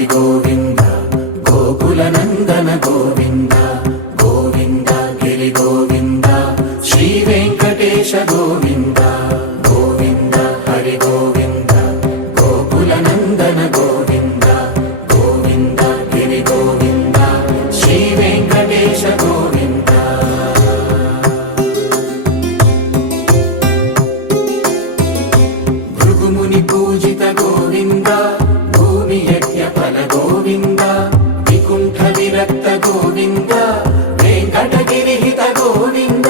హరి గోవింద గోకుల నందన గోవింద గోవింద గిరి గోవింద శ్రీ వెంకటేశ గోవింద గోవింద హరి గోవింద గోకుల నందన గోవింద గోవింద గిరి గోవింద శ్రీ వెంకటేశ గోవింద భృగుముని పూజిత గోవింద భూమి యజ్ఞ ఫల గోవింద వికుంఠ విరక్త గోవింద వెంకటగిరి హిత గోవింద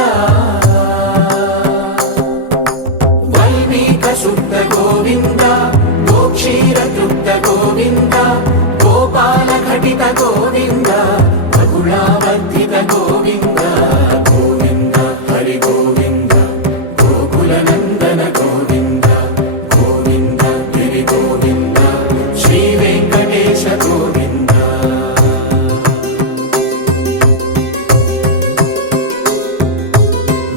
వల్మీక శుద్ధ గోవింద గోక్షీర తృప్త గోవింద గోపాల ఘటిత గోవింద బహుళావర్ధిత గోవింద గోవింద హరి గోవింద గోకుల నందన గోవింద గోవింద గిరి గోవింద శ్రీ వెంకటేశ గోవింద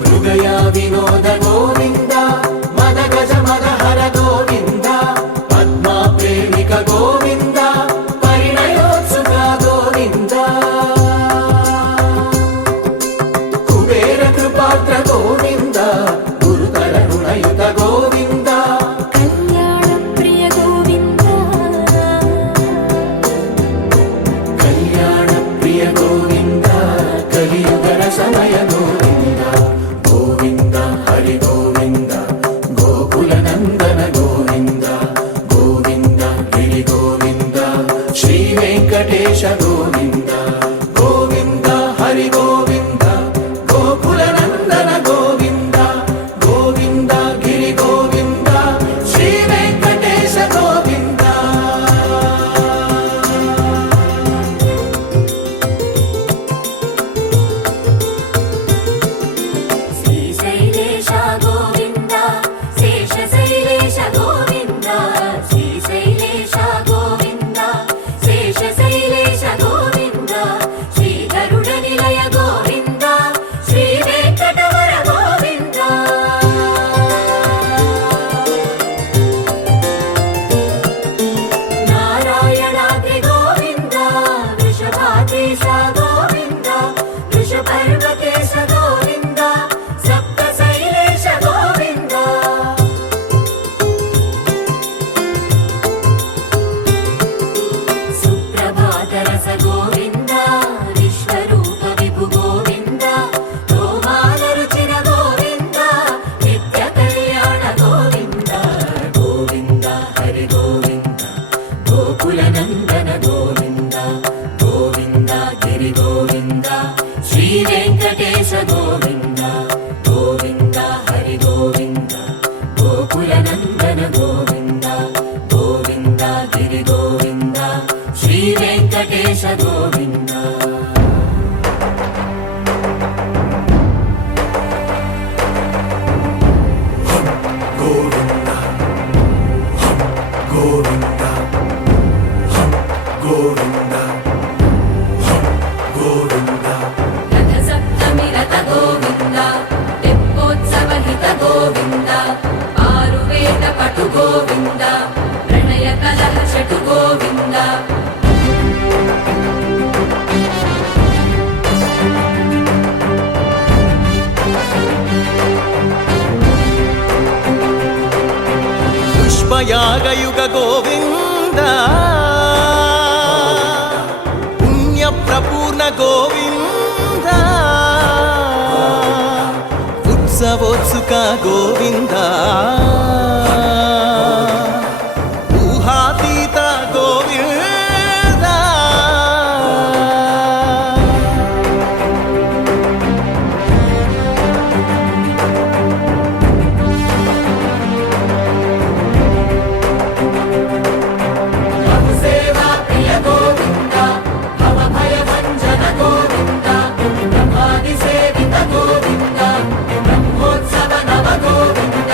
మృగయ వినోద గోవింద మద గజ మద హర గోవింద పద్మా ప్రేమిక గోవింద పరిణయోత్సుక గోవింద కుబేర కృపాత్ర గోవింద గురుతర రుణయుత గోవింద కళ్యాణ ప్రియ గోవింద కళ్యాణ ప్రియ గోవింద కలియుగ రసమయ గోవింద గోవింద హరి గోవింద గోకుల నందన గోవింద గోవింద గిరి గోవింద శ్రీ వెంకటేశ గోవింద గోవింద హరి గోవింద గోకుల నందన గోవింద గోవింద గిరి గోవింద శ్రీ వెంకటేశ గోవింద శ్రీశైలేశ గోవింద శేషశైలేశ గోవింద శ్రీశైలేశ గోవింద శేషశైలేశ గోవింద శ్రీ గరుడ నిలయ గోవింద శ్రీ వెంకటవర గోవింద నారాయణాద్రి గోవింద వృషభాద్రీశ గోవింద వృషపర్వతేశ గోవింద సప్తశైలేశ గోవింద సుప్రభాతరస గోవింద విశ్వరూప విభు గోవింద తోమాల రుచిర గోవింద నిత్య కళ్యాణ గోవింద గోవింద హరి గోవింద గోకుల నందన గోవింద గోవింద గిరి గోవింద శ్రీ వెంకటేశ గోవింద గోవింద హరి గోవింద గోకుల నందన గోవింద గోవింద గిరి గోవింద శ్రీ వెంకటేశ గోవింద గోవింద గోవింద గోవింద గోవింద రథ సప్తమి రథ గోవింద తెప్పోత్సవ హిత గోవింద ఆరువేద పటు గోవింద ప్రణయ కలహ షటు గోవింద పుష్పయాగయుగ గోవింద పుణ్య ప్రపూర్ణ గోవింద ఉత్సవోత్సుక గోవింద ఊహాతీత గోవింద సేవా ప్రియ గోవింద భవ భయ భంజన గోవింద బ్రహ్మాది సేవిత గోవింద బ్రహ్మోత్సవ నవ గోవింద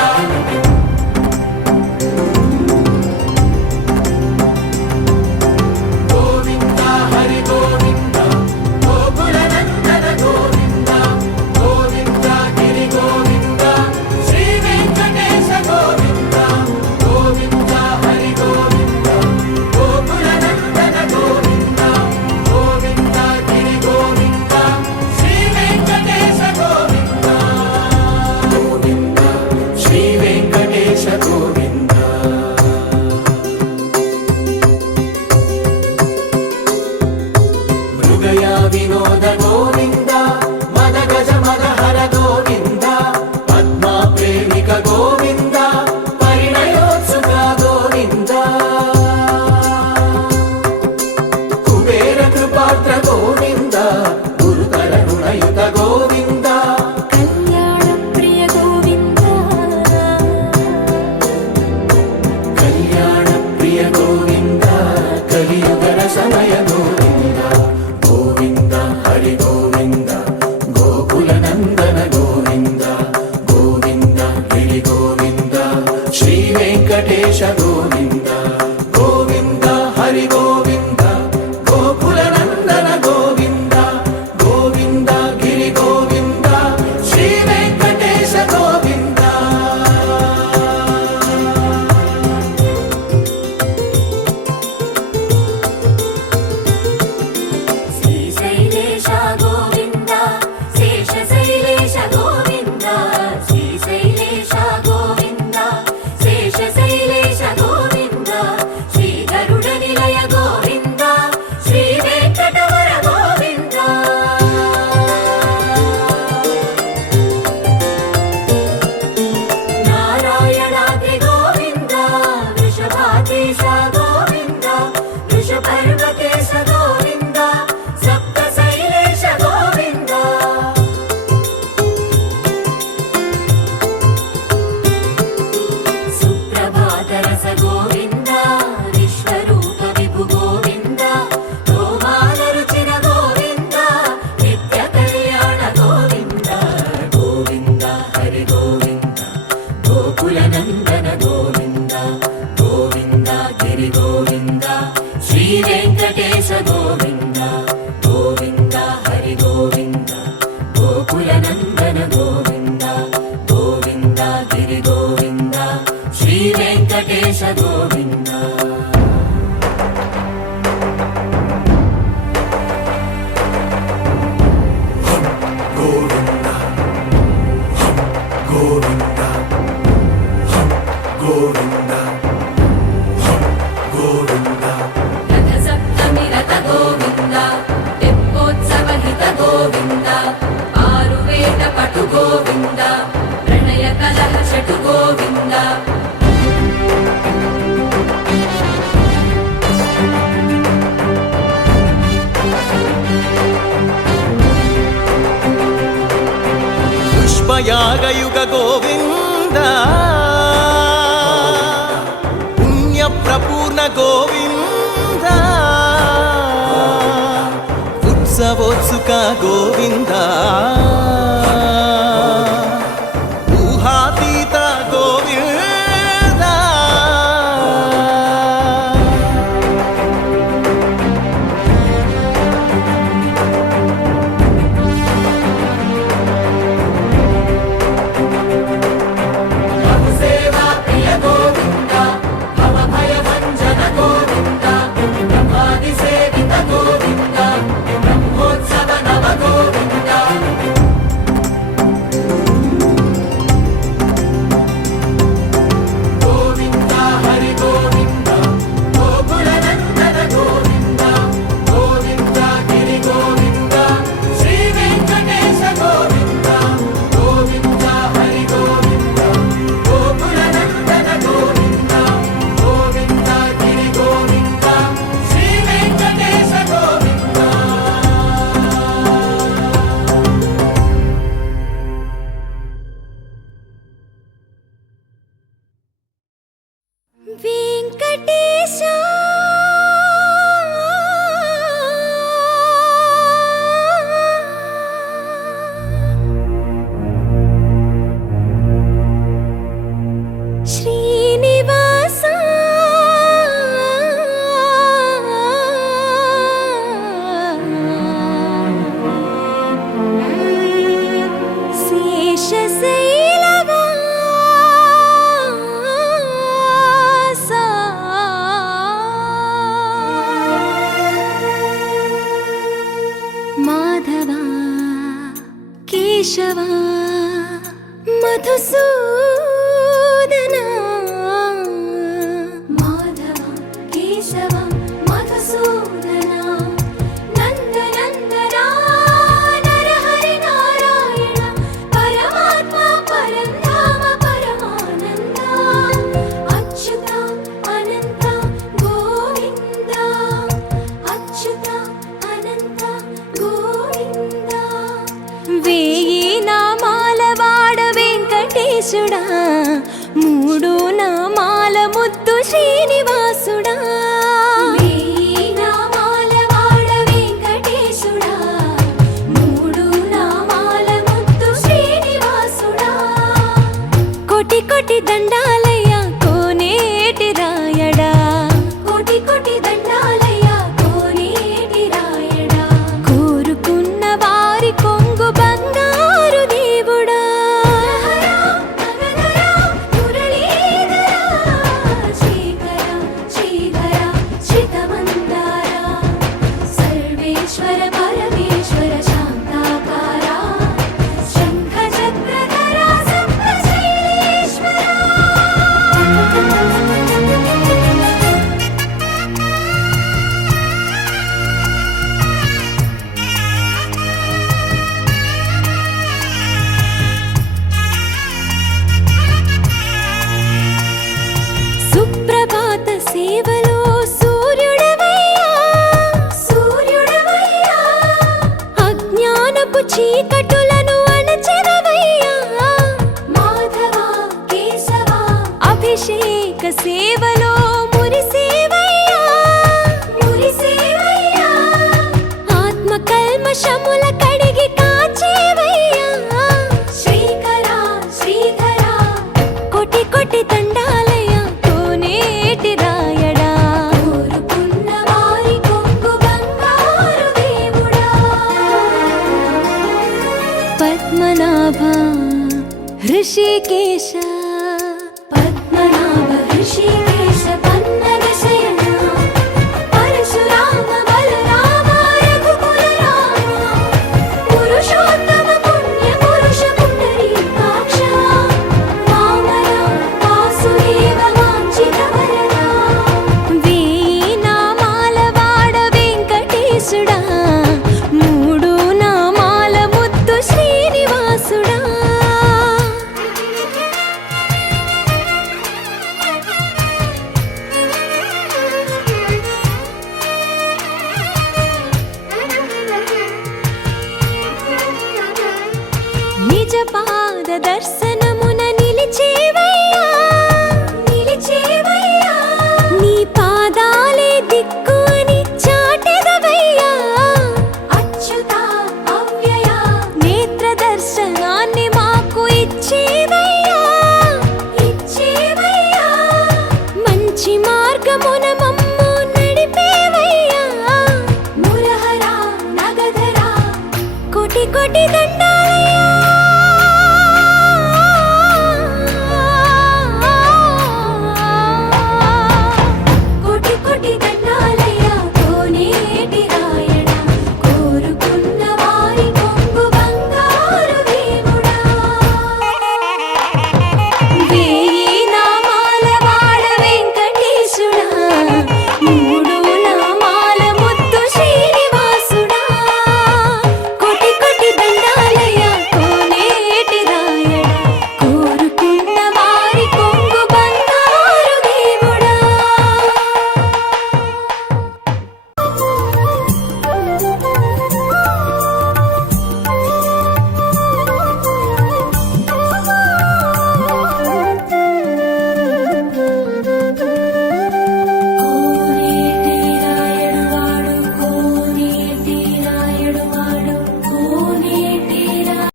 వెంకటేశ గోవింద గోవింద హరి గోవింద గోకుల నందన గోవింద గోవింద గిరి గోవింద శ్రీ వెంకటేశ గోవింద శ్రీశైలేశ గోవింద శేషశైలేశ గోవింద శ్రీశైలేశ గోవింద శేషశైలేశ గోవింద శ్రీ గరుడ నిలయ గోవింద శ్రీ వెంకటవర గోవింద నారాయణాద్రి గోవింద వృషభాద్రీశ గోవింద వృషపర్వతేశ గోవింద సప్తశైలేశ గోవింద సుప్రభాతరస గోవింద విశ్వరూప విభు గోవింద గోమాల రుచిన గోవింద నిత్య కళ్యాణ గోవింద గోవింద హరి గోవింద గోకుల నందన గోవింద గోవింద గిరి గోవింద శ్రీ వెంకటేశ గోవింద గోవింద హరి గోవింద గోకుల నందన గోవింద గోవింద గిరి గోవింద శ్రీ వెంకటేశ గోవింద గోవింద గోవింద గోవింద గోవింద రథ సప్తమి రథ గోవింద తెప్పోత్సవ హిత గోవింద ఆరువేద పటు గోవింద ప్రణయ కలహ షటు గోవింద పుష్పయాగయుగ గోవింద పుణ్య ప్రపూర్ణ గోవింద ఉత్సవోత్సుక గోవింద ఊహాతీత గోవింద సేవా ప్రియ గోవింద భవ భయ భంజన గోవింద బ్రహ్మాది సేవిత గోవింద బ్రహ్మోత్సవ నవ గోవింద గోవింద హరి గోవింద గోకుల నందన గోవింద గోవింద గిరి గోవింద శ్రీ వెంకటేశ గోవింద గోవింద హరి గోవింద గోకుల నందన గోవింద గోవింద గిరి గోవింద శ్రీ వెంకటేశ గోవింద వెంకటేశ శ్రీనివాస శేషశైలవాస మాధవ కేశవ మధుసూదన మాధవ కేశవ మధుసూదన నందనందన నరహరి నారాయణ పరమాత్మ పరంధామ పరమానంద అచ్యుత అనంత గోవింద అచ్యుత అనంత గోవింద వేయి నామాల వాడ వెంకటేశుడా మూడు నామాల ముద్దు శ్రీనివాసుడా వేయి నామాల వాడ వెంకటేశుడా మూడు నామాల ముద్దు శ్రీనివాసుడా కోటి కోటి దండాలయ్య కోనేటి అభిషేక సేవలో మురిసేవయ్యా మురిసేవయ్యా ఆత్మ కల్మషముల కడిగి కాచేవయ్యా శ్రీకరా శ్రీధరా కోటి కోటి దండాలయ్యా కోనేటి రాయడా కోరుకున్న వారి కొంగు బంగారు దేవుడా పద్మనాభ ऋषिकेश पद्मनाभ ऋषिकेश